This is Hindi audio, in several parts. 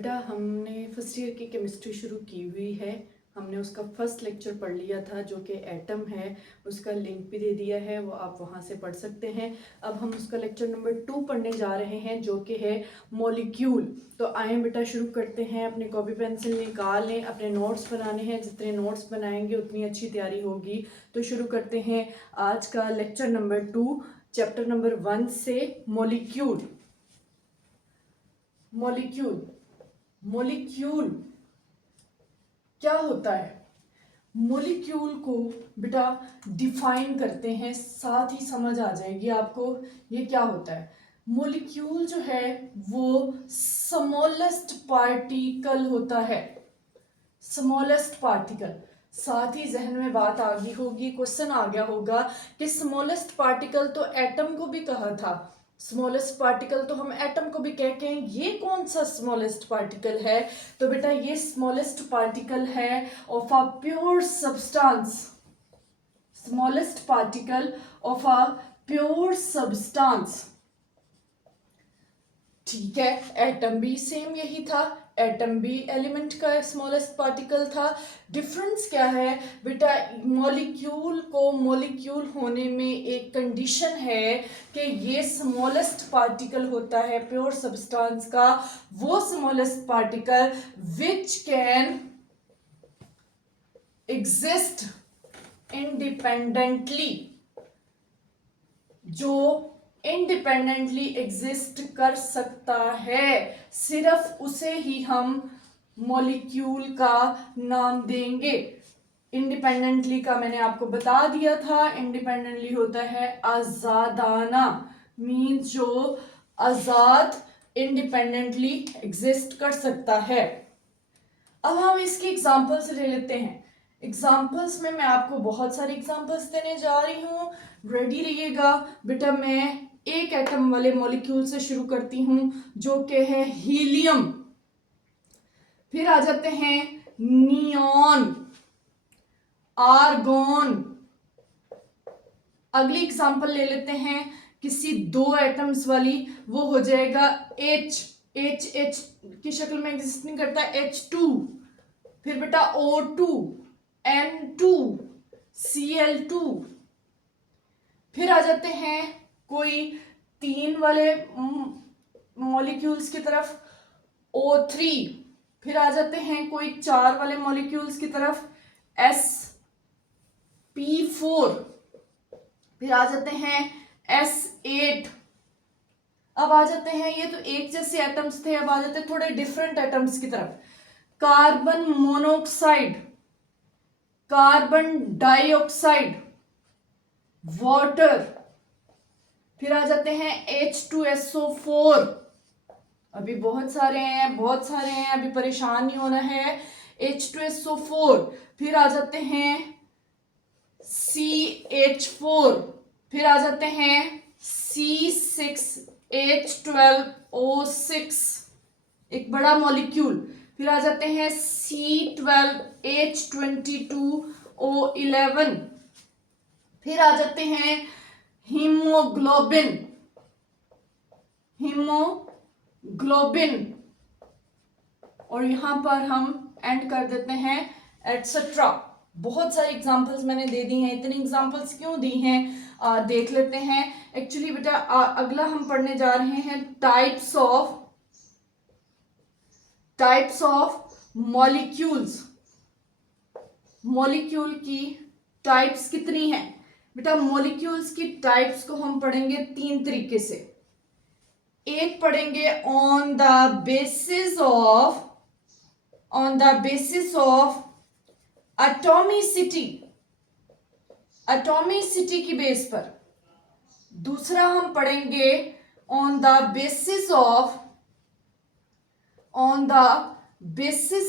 बेटा हमने फर्स्ट ईयर की केमिस्ट्री शुरू की हुई है। हमने उसका फर्स्ट लेक्चर पढ़ लिया था जो कि एटम है। उसका लिंक भी दे दिया है, वो आप वहाँ से पढ़ सकते हैं। अब हम उसका लेक्चर नंबर 2 पढ़ने जा रहे हैं जो कि है मॉलिक्यूल। तो आए बेटा शुरू करते हैं। अपनी कॉपी पेंसिल निकाल लें, अपने नोट्स बनाने हैं। जितने नोट्स बनाएंगे उतनी अच्छी तैयारी होगी। तो शुरू करते हैं आज का लेक्चर नंबर 2 चैप्टर नंबर 1 से मॉलिक्यूल। मॉलिक्यूल मॉलिक्यूल क्या होता है? मॉलिक्यूल को बेटा डिफाइन करते हैं, साथ ही समझ आ जाएगी आपको ये क्या होता है। मॉलिक्यूल जो है वो स्मॉलेस्ट पार्टिकल होता है। स्मॉलेस्ट पार्टिकल, साथ ही जहन में बात आ गई होगी, क्वेश्चन आ गया होगा कि स्मॉलेस्ट पार्टिकल तो एटम को भी कहा था। स्मॉलेस्ट पार्टिकल तो हम एटम को भी कहते हैं, ये कौन सा स्मॉलेस्ट पार्टिकल है? तो बेटा ये स्मॉलेस्ट पार्टिकल है of a pure substance. Smallest particle of a pure substance. ठीक है, एटम भी सेम यही था। एटम भी एलिमेंट का स्मॉलेस्ट पार्टिकल था। डिफरेंस क्या है बेटा? मॉलिक्यूल को मॉलिक्यूल होने में एक कंडीशन है कि ये स्मॉलेस्ट पार्टिकल होता है प्योर सब्सटेंस का, वो smallest particle which can exist independently, जो इंडिपेंडेंटली एग्जिस्ट कर सकता है, सिर्फ उसे ही हम मॉलिक्यूल का नाम देंगे। इंडिपेंडेंटली का मैंने आपको बता दिया था, इंडिपेंडेंटली होता है आजादाना, मीन्स जो आजाद इंडिपेंडेंटली एग्जिस्ट कर सकता है। अब हम इसकी एग्जांपल्स ले लेते हैं। एग्जांपल्स में मैं आपको बहुत सारी एग्जांपल्स देने जा रही हूँ, रेडी रहिएगा बेटा। मैं एक एटम वाले मॉलिक्यूल से शुरू करती हूँ जो कि है हीलियम। फिर आ जाते हैं नियॉन, आर्गॉन। अगली एग्जांपल ले लेते हैं किसी दो एटम्स वाली, वो हो जाएगा एच। एच की शक्ल में एग्जिस्ट नहीं करता, H2। फिर बेटा O2, N2, Cl2। फिर आ जाते हैं कोई तीन वाले मॉलिक्यूल्स की तरफ, O3। फिर आ जाते हैं कोई चार वाले मॉलिक्यूल्स की तरफ, Sp4। फिर आ जाते हैं S8। अब आ जाते हैं, ये तो एक जैसे एटम्स थे, अब आ जाते हैं थोड़े डिफरेंट एटम्स की तरफ। Carbon monoxide, carbon dioxide, water. फिर आ जाते हैं H2SO4। अभी बहुत सारे हैं, बहुत सारे हैं, अभी परेशान नहीं होना है। H2SO4। फिर आ जाते हैं CH4। फिर आ जाते हैं C6H12O6, एक बड़ा मॉलिक्यूल। फिर आ जाते हैं C12H22O11। फिर आ जाते हैं हीमोग्लोबिन, हीमोग्लोबिन। और यहां पर हम एंड कर देते हैं एटसेट्रा। बहुत सारी एग्जांपल्स मैंने दे दी हैं। इतनी एग्जांपल्स क्यों दी हैं देख लेते हैं। एक्चुअली बेटा अगला हम पढ़ने जा रहे हैं टाइप्स ऑफ मॉलिक्यूल्स। मॉलिक्यूल की टाइप्स कितनी हैं बेटा? मॉलिक्यूल्स की टाइप्स को हम पढ़ेंगे तीन तरीके से। एक पढ़ेंगे on the basis of atomicity, atomicity की बेस पर। दूसरा हम पढ़ेंगे on the basis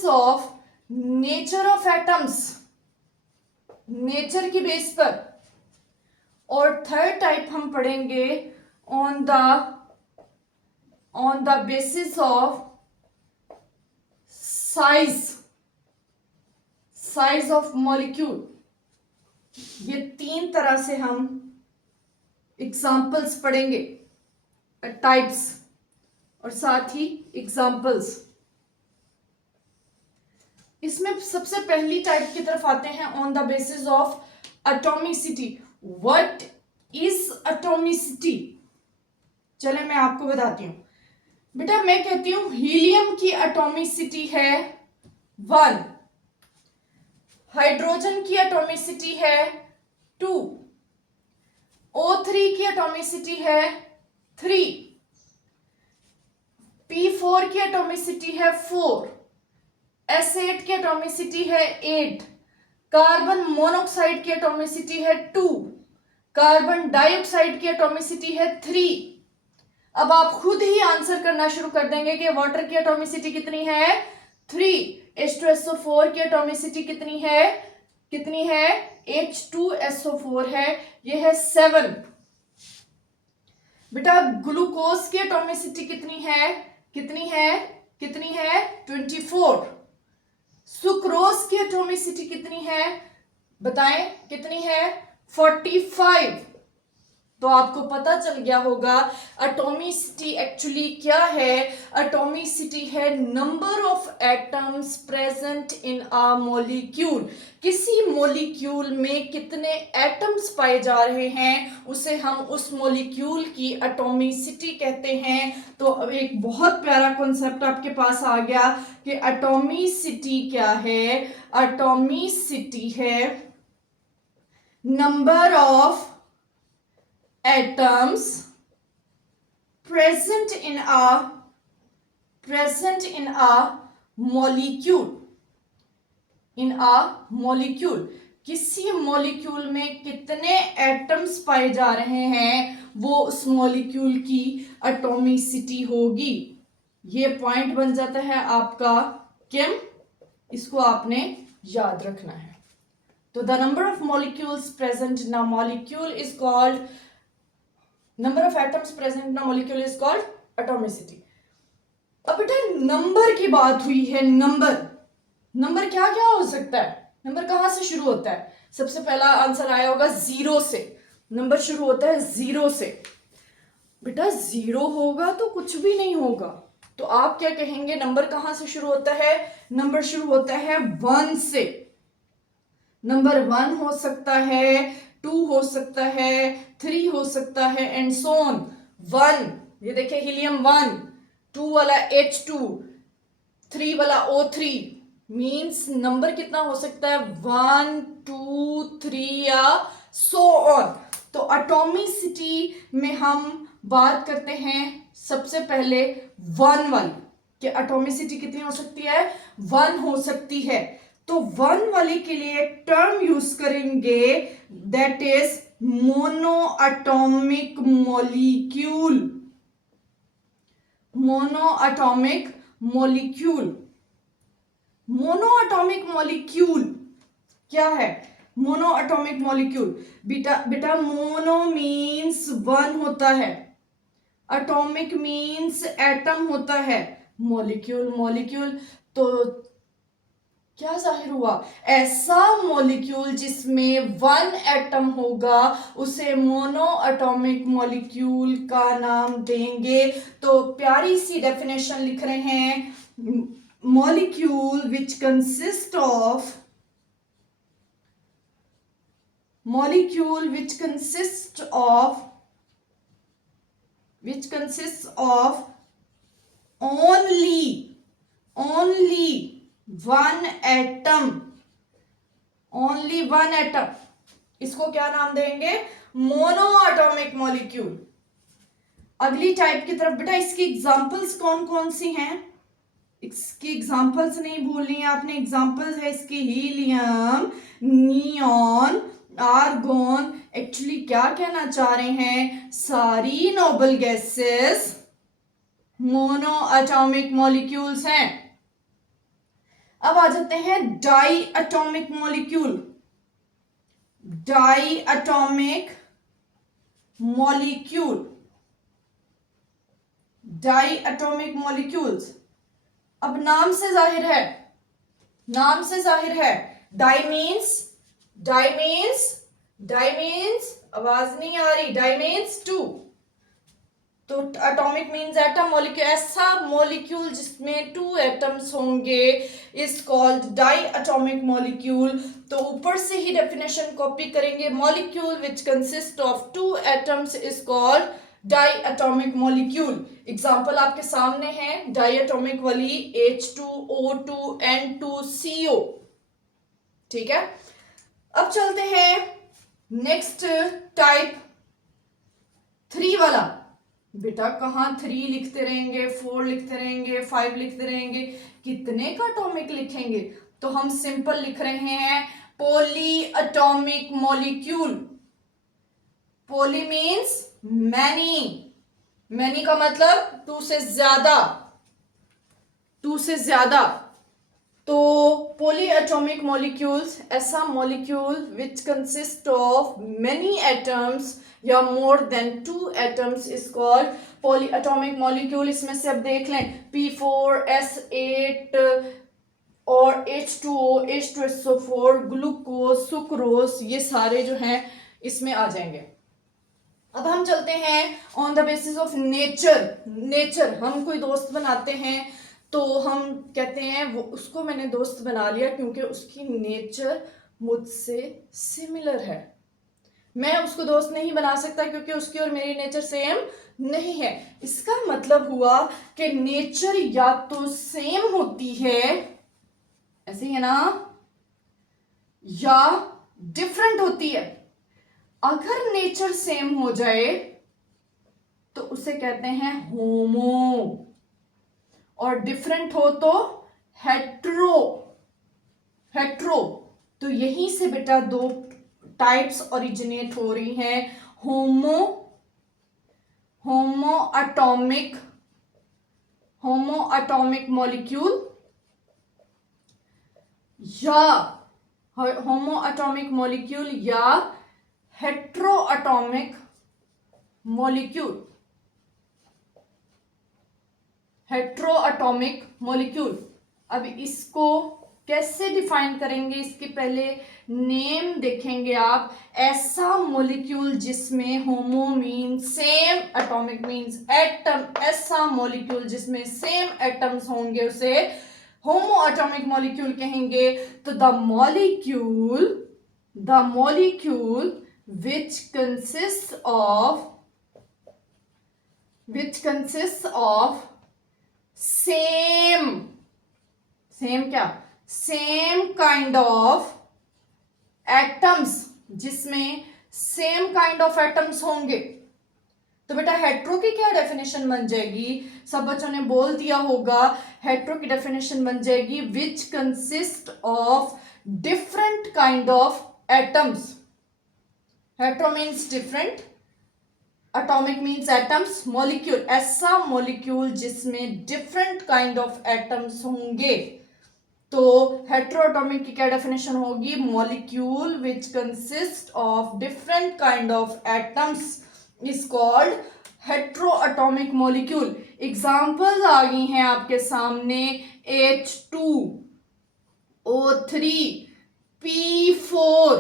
of nature of atoms, nature की बेस पर। और थर्ड टाइप हम पढ़ेंगे on the basis of size of molecule. ये तीन तरह से हम एग्जाम्पल्स पढ़ेंगे, टाइप्स और साथ ही एग्जाम्पल्स। इसमें सबसे पहली टाइप की तरफ आते हैं, on the basis of atomicity. What is atomicity? चले मैं आपको बताती हूं। बेटा मैं कहती हूं हीलियम की एटॉमिसिटी है 1, हाइड्रोजन की एटॉमिसिटी है 2, O3 की एटॉमिसिटी है 3, P4 की एटॉमिसिटी है 4, S8 की एटॉमिसिटी है 8, कार्बन मोनोऑक्साइड की एटॉमिसिटी है 2, कार्बन डाइऑक्साइड की एटॉमिसिटी है 3। अब आप खुद ही आंसर करना शुरू कर देंगे कि वाटर की एटॉमिसिटी कितनी है 3, H2SO4 की एटॉमिसिटी कितनी है H2SO4 है, ये है 7। बेटा ग्लूकोज की एटॉमिसिटी कितनी है 24। सुक्रोज की एटॉमिसिटी कितनी है बताएं, कितनी है 45। तो आपको पता चल गया होगा एटॉमिसिटी एक्चुअली क्या है। एटॉमिसिटी है number of atoms present in a molecule. किसी मॉलिक्यूल में कितने एटम्स पाए जा रहे हैं उसे हम उस मॉलिक्यूल की एटॉमिसिटी कहते हैं। तो अब एक बहुत प्यारा कॉन्सेप्ट आपके पास आ गया कि एटॉमिसिटी क्या है। एटॉमिसिटी है number of atoms present in a molecule। किसी मॉलिक्यूल में कितने एटम्स पाए जा रहे हैं वो उस मॉलिक्यूल की एटॉमिसिटी होगी। ये पॉइंट बन जाता है आपका किम, इसको आपने याद रखना है। तो the number of molecules present in a molecule is called number of atoms present in a molecule is called atomicity. अब बेटा नंबर की बात हुई है। नंबर क्या क्या हो सकता है, नंबर कहां से शुरू होता है? सबसे पहला आंसर आया होगा 0 से। नंबर शुरू होता है 0 से। बेटा 0 होगा तो कुछ भी नहीं होगा, तो आप क्या कहेंगे नंबर कहां से शुरू होता है? नंबर शुरू होता है 1 से। नंबर 1 हो सकता है, 2 हो सकता है, 3 हो सकता है एंड सो ऑन। 1, ये देखिए हीलियम 1, 2 वाला H2, 3 वाला O3, मींस नंबर कितना हो सकता है 1, 2, 3 या सो ऑन। तो एटॉमिसिटी में हम बात करते हैं सबसे पहले 1 वाली, कि एटॉमिसिटी कितनी हो सकती है 1 हो सकती है। तो 1 वाले के लिए टर्म यूज करेंगे that is mono atomic molecule. Mono atomic molecule. Mono atomic molecule क्या है? मोनो एटॉमिक मॉलिक्यूल बेटा मोनो मीन्स 1 होता है, एटॉमिक मीन्स एटम होता है, मॉलिक्यूल तो क्या जाहिर हुआ? ऐसा मॉलिक्यूल जिसमें 1 एटम होगा उसे मोनो एटॉमिक मॉलिक्यूल का नाम देंगे। तो प्यारी सी डेफिनेशन लिख रहे हैं, molecule which consist of only 1 atom, इसको क्या नाम देंगे? Mono atomic molecule. अगली टाइप की तरफ बेटा इसकी एग्जांपल्स कौन कौन सी हैं? इसकी एग्जांपल्स नहीं भूलनी है आपने। एग्जांपल्स है इसकी हीलियम, नियॉन, आर्गोन। एक्चुअली क्या कहना चाह रहे हैं, सारी noble gases mono atomic molecules हैं। अब आ जाते हैं di atomic molecule. Di atomic molecules. अब नाम से जाहिर है डाई मीन्स आवाज नहीं आ रही, डाई मीन्स 2। तो एटॉमिक मीन्स एटम, मॉलिक्यूल ऐसा मॉलिक्यूल जिसमें 2 एटम्स होंगे is called di atomic molecule. तो ऊपर से ही डेफिनेशन कॉपी करेंगे, molecule which consist of 2 atoms is called di atomic molecule. Example आपके सामने है डाई एटॉमिक वाली, H2O2 N2CO। ठीक है, अब चलते हैं नेक्स्ट टाइप 3 वाला। बेटा कहाँ 3 लिखते रहेंगे, 4 लिखते रहेंगे, 5 लिखते रहेंगे, कितने का एटॉमिक लिखेंगे? तो हम सिंपल लिख रहे हैं poly atomic molecule. Poly means many, many का मतलब 2 से ज्यादा, 2 से ज्यादा। तो पॉली एटॉमिक मॉलिक्यूल्स ऐसा molecule which consist of many atoms या more than 2 atoms is called poly atomic molecule. इसमें से अब देख लें P4S8 और H2O, H2SO4, ग्लूकोज, सुक्रोज, ये सारे जो हैं इसमें आ जाएंगे। अब हम चलते हैं on the basis of nature. Nature, हम कोई दोस्त बनाते हैं तो हम कहते हैं वो उसको मैंने दोस्त बना लिया क्योंकि उसकी नेचर मुझसे सिमिलर है। मैं उसको दोस्त नहीं बना सकता क्योंकि उसकी और मेरी नेचर सेम नहीं है। इसका मतलब हुआ कि नेचर या तो सेम होती है, ऐसे ही है ना, या डिफरेंट होती है। अगर नेचर सेम हो जाए तो उसे कहते हैं होमो, और डिफरेंट हो तो हेट्रो। हेट्रो, तो यहीं से बेटा 2 टाइप्स ओरिजिनेट हो रही हैं, होमो एटॉमिक, होमो एटॉमिक मॉलिक्यूल या होमो एटॉमिक मॉलिक्यूल या hetero atomic molecule. Hetero atomic molecule. अब इसको कैसे डिफाइन करेंगे, इसके पहले नेम देखेंगे आप। ऐसा मॉलिक्यूल जिसमें homo mean same, atomic means atom, ऐसा मॉलिक्यूल जिसमें सेम एटम्स होंगे उसे होमो एटॉमिक मॉलिक्यूल कहेंगे। तो the molecule which consists of same क्या, सेम काइंड ऑफ एटम्स, जिसमें सेम काइंड ऑफ एटम्स होंगे। तो बेटा हेट्रो की क्या डेफिनेशन बन जाएगी? सब बच्चों ने बोल दिया होगा। हेट्रो की डेफिनेशन बन जाएगी which consist of different kind of atoms. Hetero means different, atomic means atoms, molecule ऐसा मॉलिक्यूल जिसमें डिफरेंट काइंड ऑफ एटम्स होंगे। तो हेट्रोएटॉमिक की क्या डेफिनेशन होगी? Molecule which consist of different kind of atoms is called heteroatomic molecule. Examples आ गई हैं आपके सामने, H2O3, P4,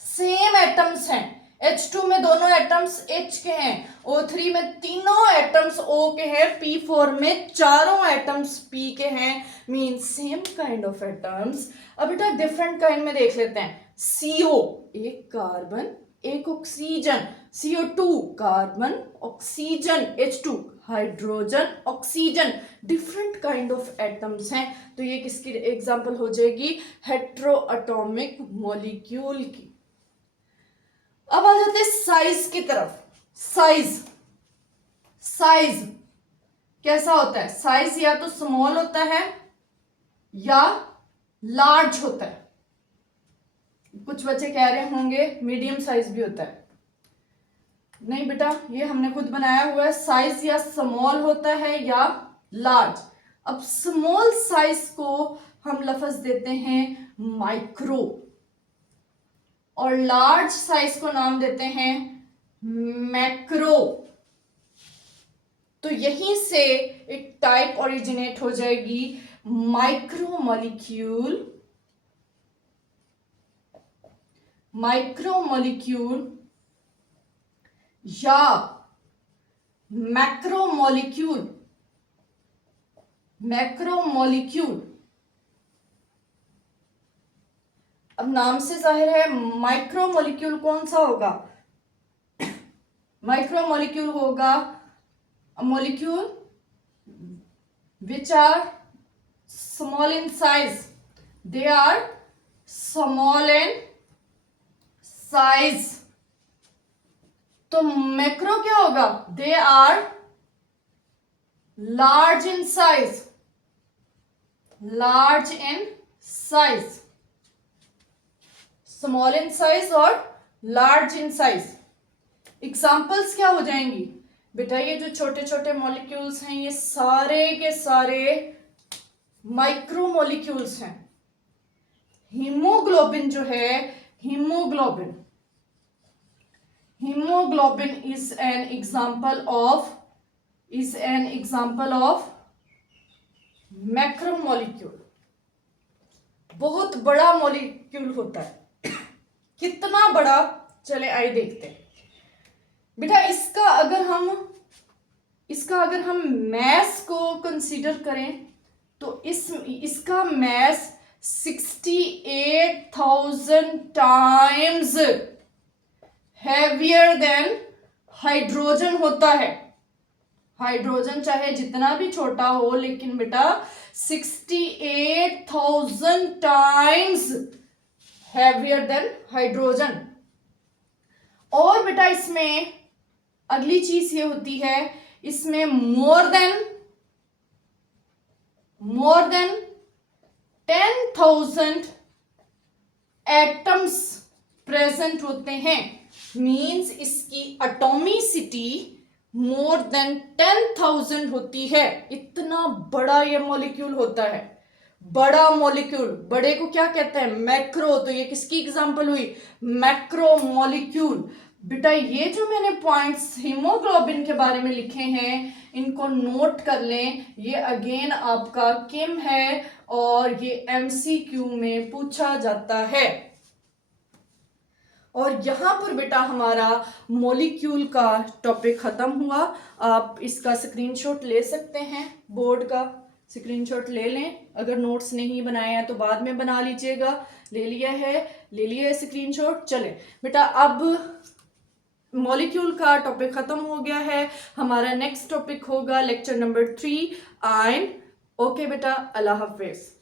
सेम एटम्स हैं। H2 में दोनों एटम्स H के हैं, O3 में तीनों एटम्स O के हैं, P4 में चारों एटम्स P के हैं, mean same kind of atoms. अब बेटा डिफरेंट काइंड में देख लेते हैं। CO, एक कार्बन एक oxygen, CO2 carbon oxygen, H2 hydrogen oxygen, different kind of atoms हैं। तो ये किसकी एग्जांपल हो जाएगी? हेट्रोएटॉमिक मॉलिक्यूल की। अब आ जाते हैं साइज की तरफ। साइज कैसा होता है? साइज या तो स्मॉल होता है या लार्ज होता है। कुछ बच्चे कह रहे होंगे मीडियम साइज भी होता है। नहीं बेटा, ये हमने खुद बनाया हुआ है। साइज या स्मॉल होता है या लार्ज। अब स्मॉल साइज को हम लफ्ज देते हैं माइक्रो, और लार्ज साइज को नाम देते हैं मैक्रो। तो यहीं से एक टाइप ओरिजिनेट हो जाएगी, माइक्रो मॉलिक्यूल या मैक्रोमोलिक्यूल, मैक्रोमोलिक्यूल। अब नाम से जाहिर है माइक्रोमोलिक्यूल कौन सा होगा? माइक्रोमोलिक्यूल होगा molecule which are small in size, they are small in size। तो मैक्रो क्या होगा? They are large in size, large in size, small in size और लार्ज इन साइज। एग्जाम्पल्स क्या हो जाएंगी बेटा? ये जो छोटे छोटे मॉलिक्यूल्स हैं ये सारे के सारे माइक्रोमोलिक्यूल्स हैं। हीमोग्लोबिन जो है, haemoglobin, haemoglobin is an example of macromolecule. बहुत बड़ा मॉलिक्यूल होता है। कितना बड़ा? चले आइए देखते हैं बेटा। इसका अगर हम मैस को कंसीडर करें तो इसका mass 68,000 times heavier than hydrogen होता है। हाइड्रोजन चाहे जितना भी छोटा हो, लेकिन बेटा 68,000 टाइम्स हैवियर देन हाइड्रोजन। और बेटा इसमें अगली चीज ये होती है, इसमें मोर देन 10,000 एटम्स प्रेजेंट होते हैं। मींस इसकी एटॉमिसिटी मोर देन 10,000 होती है। इतना बड़ा ये मॉलिक्यूल होता है। बड़ा मॉलिक्यूल, बड़े को क्या कहते हैं? मैक्रो। तो ये किसकी एग्जांपल हुई? Macro molecule. बेटा ये जो मैंने पॉइंट्स हीमोग्लोबिन के बारे में लिखे हैं, इनको नोट कर लें। ये अगेन आपका किम है और ये एमसीक्यू में पूछा जाता है। और यहाँ पर बेटा हमारा मॉलिक्यूल का टॉपिक खत्म हुआ। आप इसका स्क्रीनशॉट ले सकते हैं, बोर्ड का स्क्रीनशॉट ले लें। अगर नोट्स नहीं बनाए हैं तो बाद में बना लीजिएगा। ले लिया है स्क्रीनशॉट। चले बेटा, अब मॉलिक्यूल का टॉपिक खत्म हो गया है। हमारा नेक्स्ट टॉपिक होगा लेक्चर नंबर 3 आयन। ओके बेटा, अल्लाह हाफिज।